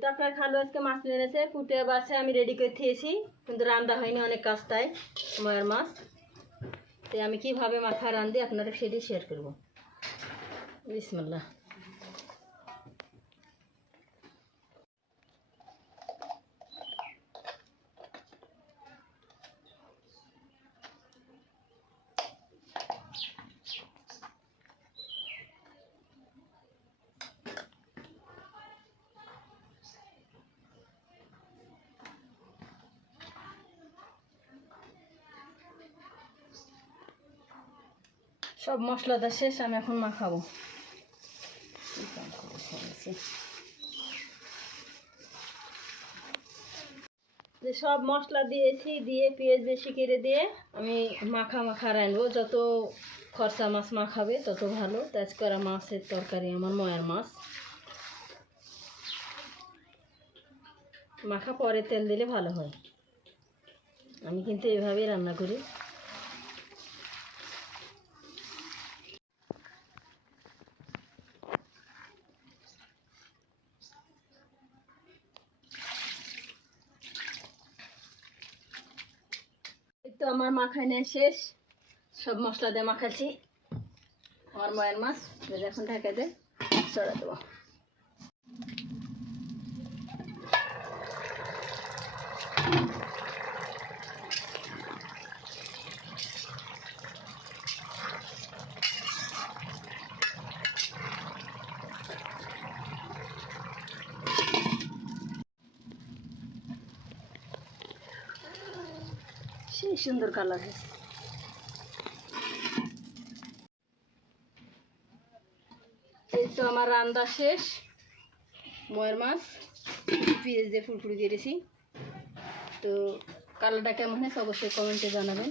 তো আপনার খালু আজকে মাছ নিয়ে এনেছে, কুটে বাছে আমি রেডি করে দিয়েছি, কিন্তু রান্না হয়নি, অনেক কাজ তাই ময়ের মাছ। তো আমি কিভাবে মাখা রান্ধি আপনারা সেটি শেয়ার করব। বিসমিল্লাহ। সব মশলাটা শেষ, আমি এখন মাখাবো। যে সব মশলা দিয়েছি, দিয়ে পেঁয়াজ বেশি করে দিয়ে আমি মাখা রাখবো। যত খরচা মাছ মাখাবে তত ভালো। তেজ করা মাছের তরকারি আমার ময়ার মাছ। মাখা পরে তেল দিলে ভালো হয়, আমি কিন্তু এভাবেই রান্না করি। তো আমার মাখাই নেওয়া শেষ, সব মশলা দিয়ে মাখাচ্ছি আমার ময়ের মাছ। এখন ঢাকা দিয়ে চড়া দেবো। সেই সুন্দর কালার হয়েছে। এই তো আমার রান্না শেষ, ময়ের মাছ পেঁয়াজ দিয়ে ফুলফুলি দিয়েছি। তো কালারটা কেমন হয়েছে অবশ্যই কমেন্টে জানাবেন।